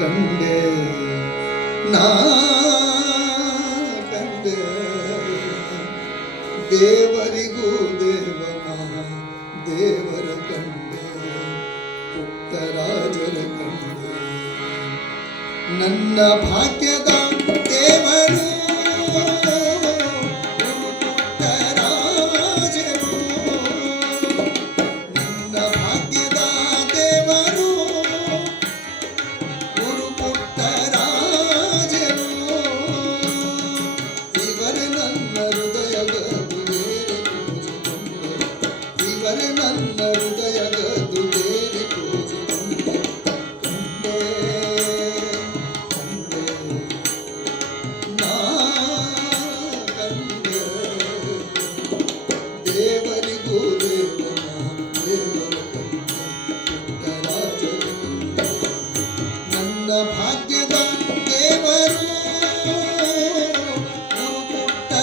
ಕಂಡೆ ನಾ ಕಂಡೆ ದೇವರಿಗೂ ದೇವನ ದೇವರ ಕಂಡೆ ಪುಟ್ಟರಾಜರ ಕಂಡೆ ನನ್ನ ಭಾಗ್ಯದ ದೇವರು ಭಾಗ್ಯದ ದೇವರು ಪುಟ್ಟರಾಜರು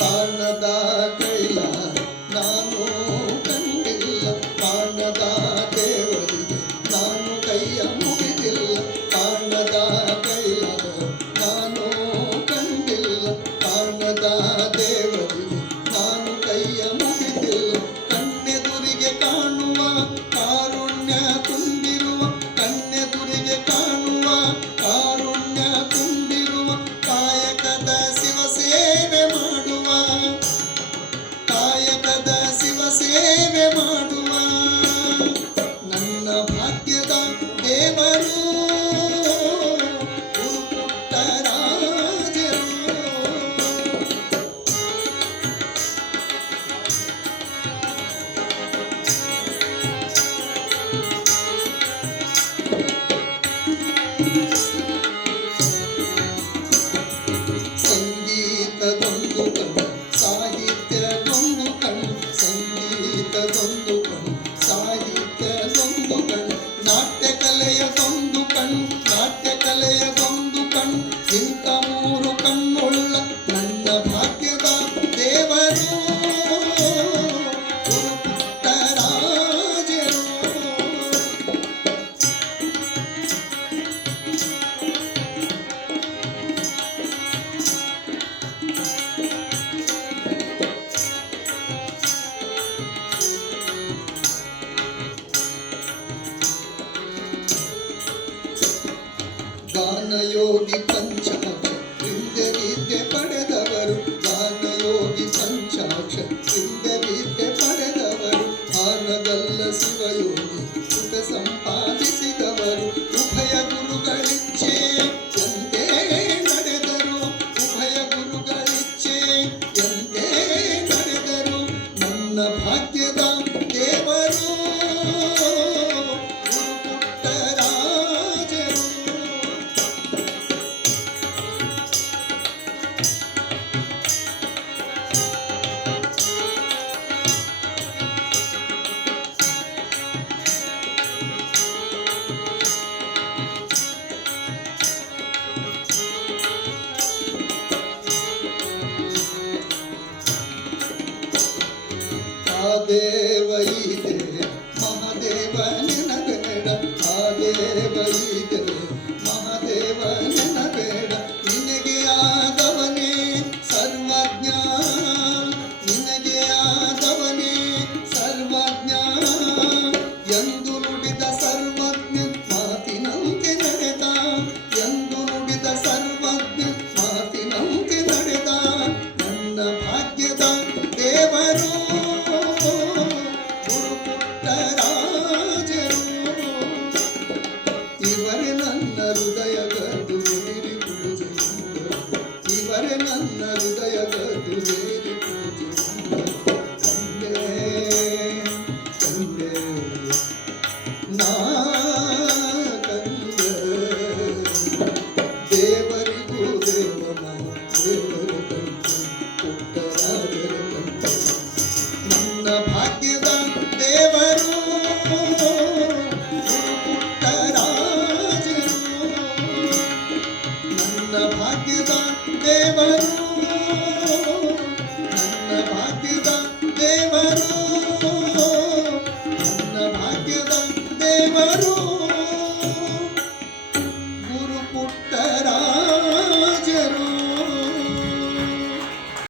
ಕಾಣದ ಕೈಲ ನಾನು ಕಂಡಿಲ್ಲ ಕಾಣದ ದೇವರಿಗೆ ನಾನು ಕೈಯ ಮುಗಿದಿಲ್ಲ ಕಾಣದ ಕೈಲ ನಾನು ಕಂಡಿಲ್ಲ ಕಾಣದ ದೇವರಿಗೆ ನಾನು ಕೈಯ ಮುಗಿದಿಲ್ಲ ಕಣ್ಣೆದುರಿಗೆ ಕಾಣುವ ಕಾರುಣ್ಯ ತುಂಬಿರುವ ಕಣ್ಣೆದುರಿಗೆ ಕಾಣುವ ಕಾರುಣ್ಯ ತುಂಬಿರುವ ಕಾಯಕದ ಶಿವ ಸೇವೆ ಮಾಡುವ ಕಾಯಕದ ಶಿವ ಸೇವೆ ಮಾಡುವ ನನ್ನ ಭಾಗ್ಯದ ದೇವರು ಪುಟ್ಟರಾಜರು ಸಂಗೀತದೊಂದು ಕಣ್ಣು ಸಾಹಿತ್ಯದೊಂದು ಕಣ್ಣು ಸಂಗೀತದೊಂದು ಕಣ್ಣು ಸಾಹಿತ್ಯದೊಂದು ಕಣ್ಣು ನಾಟ್ಯ ಕಲೆಯದೊಂದು ಕಣ್ಣು ನಾಟ್ಯ ಕಲೆಯದೊಂದು ಕಣ್ಣು ಇಂಥ ಮೂರು ಕಣ್ಣುಳ್ಳ ನನ್ನ ಭಾಗ್ಯದ ದೇವರು ಪುಟ್ಟರಾಜರು ಗಾನಯೋಗಿ ಪಂಚಾಕ್ಷ ವಿದ್ಯೆ ಪಡೆದವರು ಗಾನಯೋಗಿ ಪಂಚಾಕ್ಷ ವಿದ್ಯೆ ಪಡೆದವರು ಆನಗಲ್ಲ ಶಿವಯೋಗಿ ಸುಖ ಸಂಪಾದಿಸಿದವರು ಉಭಯ ಗುರುಗಳಿಚ್ಛೆ ಎಂದೇ ನಡೆದರು ಉಭಯ ಗುರುಗಳಿಚ್ಛೆ ಎಂದೇ ನಡೆದರು ನನ್ನ ಭಾಗ್ಯದ ದೇವರು ಪುಟ್ಟರಾಜರು ದೇವರು